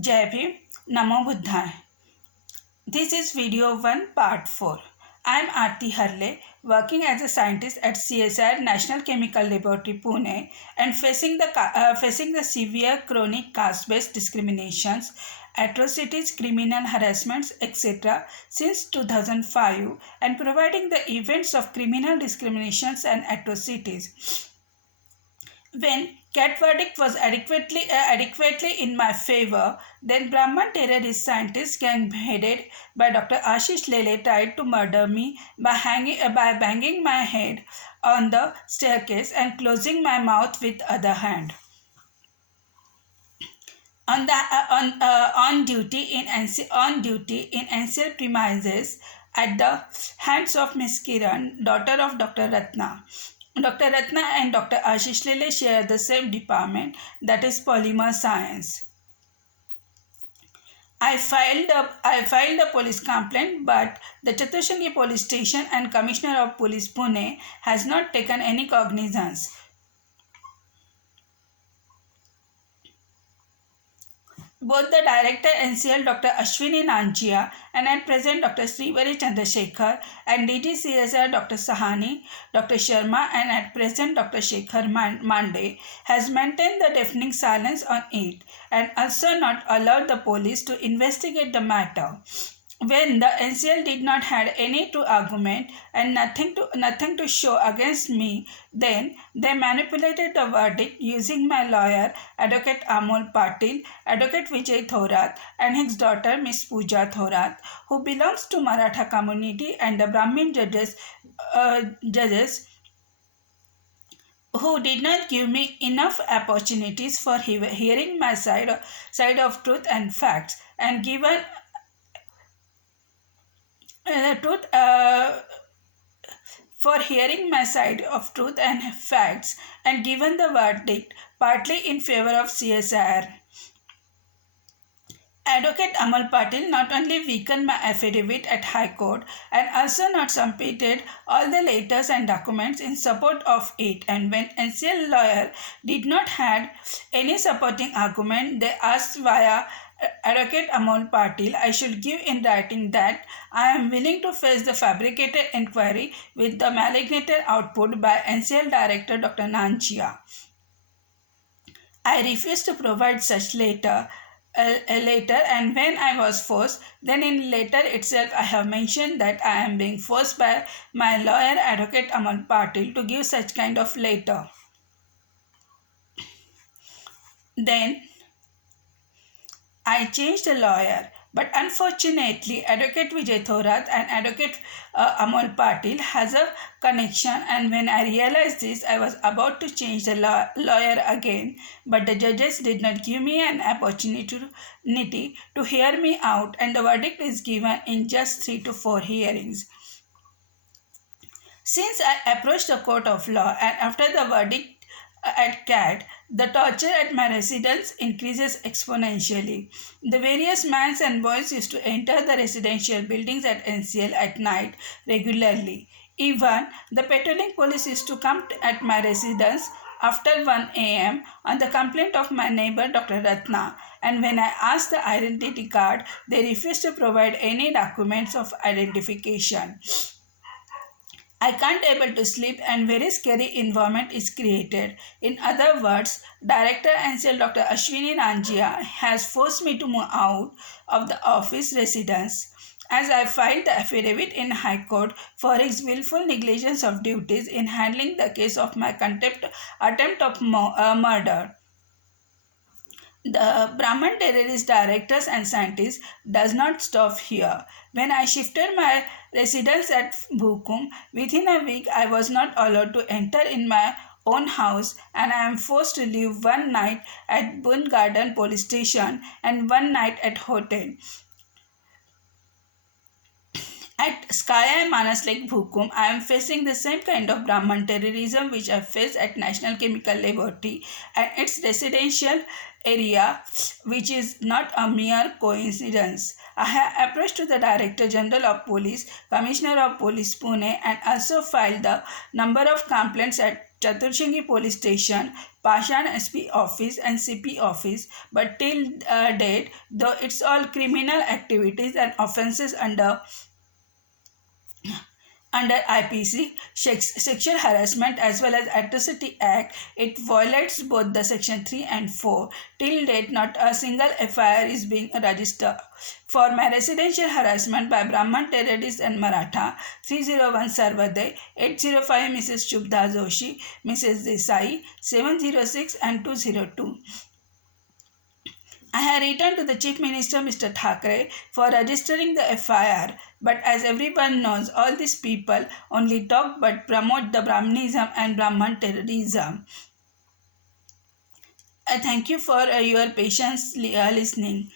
Jai Bhim, Namo Buddhaya. This is video 1 part 4. I am Aarti Harle, working as a scientist at CSIR National Chemical Laboratory Pune and facing the severe chronic caste-based discriminations, atrocities, criminal harassments, etc. since 2005 and providing the events of criminal discriminations and atrocities. When cat verdict was adequately in my favor, then Brahman terrorist scientist gang headed by Dr. Ashish Lele tried to murder me by banging my head on the staircase and closing my mouth with other hand. On duty in NCL premises at the hands of Miss Kiran, daughter of Dr. Ratna. Dr. Ratna and Dr. Ashish Lele share the same department, that is polymer science. I filed a police complaint, but the Chatushangi police station and Commissioner of Police Pune has not taken any cognizance. Both the director NCL Dr. Ashwini Nanchia and at present Dr. Srivari Chandrasekhar and DG CSR Dr. Sahani, Dr. Sharma and at present Dr. Shekhar Mande has maintained the deafening silence on it and also not allowed the police to investigate the matter. When the NCL did not had any to argument and nothing to show against me, then they manipulated the verdict using my lawyer, Advocate Amol Patil, Advocate Vijay Thorat, and his daughter Miss Pooja Thorat, who belongs to Maratha community, and the Brahmin judges who did not give me enough opportunities for hearing my side of truth and facts, and given truth for hearing my side of truth and facts and given the verdict partly in favor of CSIR. Advocate Amal Patil not only weakened my affidavit at High Court and also not submitted all the letters and documents in support of it, and when NCL lawyer did not have any supporting argument, they asked via Advocate Amol Patil I should give in writing that I am willing to face the fabricated inquiry with the malignated output by NCL Director Dr. Nanchia. I refused to provide such letter, and when I was forced, then in letter itself I have mentioned that I am being forced by my lawyer Advocate Amal Patil to give such kind of letter. Then I changed the lawyer, but unfortunately, Advocate Vijay Thorat and Advocate Amol Patil has a connection. And when I realized this, I was about to change the lawyer again, but the judges did not give me an opportunity to hear me out, and the verdict is given in just 3 to 4 hearings. Since I approached the court of law, and after the verdict at CAT, the torture at my residence increases exponentially. The various mans and boys used to enter the residential buildings at NCL at night regularly. Even the patrolling police used to come at my residence after 1 a.m. on the complaint of my neighbor Dr. Ratna, and when I asked the identity card, they refused to provide any documents of identification. I can't able to sleep and very scary environment is created. In other words, Director NCL Dr. Ashwini Nanjia has forced me to move out of the office residence as I filed the affidavit in High Court for his willful negligence of duties in handling the case of my attempt of murder. The Brahman terrorist directors and scientists does not stop here. When I shifted my residence at Bhukum, within a week I was not allowed to enter in my own house, and I am forced to live one night at Bun Garden police station and one night at hotel. At Sky Manas Lake Bhukum, I am facing the same kind of Brahman terrorism which I faced at National Chemical Laboratory and its residential area, which is not a mere coincidence. I have approached to the Director General of Police, Commissioner of Police Pune, and also filed the number of complaints at Chaturshangi Police Station, Pashan SP Office, and CP Office. But till date, though it's all criminal activities and offences under IPC, Sexual Harassment as well as Atrocity Act, it violates both the Section 3 and 4. Till date, not a single FIR is being registered. For my residential harassment by Brahman terrorists and Maratha, 301 Sarvade, 805 Mrs. Shubha Joshi, Mrs. Desai, 706 and 202. I had written to the Chief Minister Mr. Thackeray for registering the FIR, but as everyone knows, all these people only talk but promote the Brahmanism and Brahman terrorism. I thank you for your patience listening.